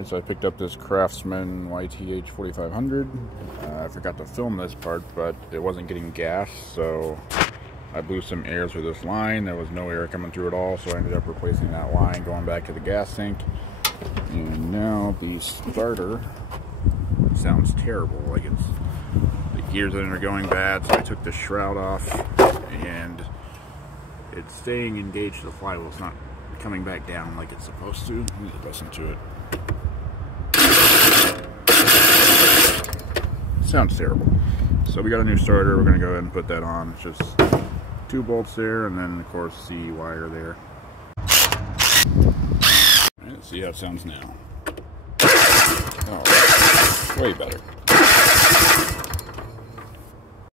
Alright, so I picked up this Craftsman YTH 4500. I forgot to film this part, but it wasn't getting gas, so I blew some air through this line. There was no air coming through at all, so I ended up replacing that line, going back to the gas sink. And now the starter sounds terrible, like it's the gears in it are going bad, so I took the shroud off and it's staying engaged to the flywheel. It's not coming back down like it's supposed to. Let me listen to it. Sounds terrible. So we got a new starter. We're going to go ahead and put that on. It's just 2 bolts there, and then of course the wire there. Alright, let's see how it sounds now. Oh, way better.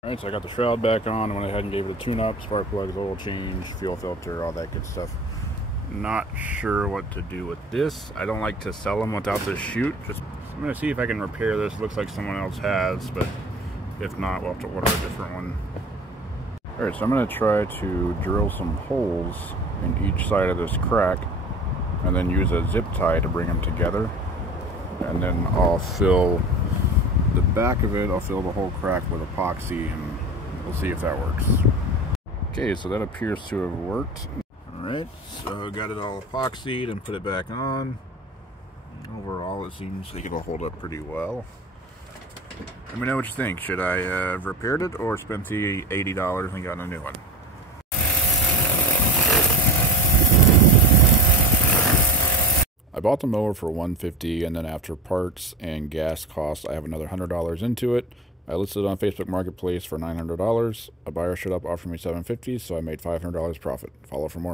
Alright, so I got the shroud back on. I went ahead and gave it a tune-up, spark plugs, oil change, fuel filter, all that good stuff. Not sure what to do with this. I don't like to sell them without the chute. I'm going to see if I can repair this. Looks like someone else has, but if not, we'll have to order a different one. Alright, so I'm going to try to drill some holes in each side of this crack and then use a zip tie to bring them together. And then I'll fill the back of it, I'll fill the whole crack with epoxy, and we'll see if that works. Okay, so that appears to have worked. Alright, so got it all epoxied and put it back on. Overall, it seems like it'll hold up pretty well. Let me know what you think. Should I have repaired it or spent the $80 and gotten a new one? I bought the mower for $150, and then after parts and gas costs, I have another $100 into it. I listed it on Facebook Marketplace for $900. A buyer showed up offering me $750, so I made $500 profit. Follow for more.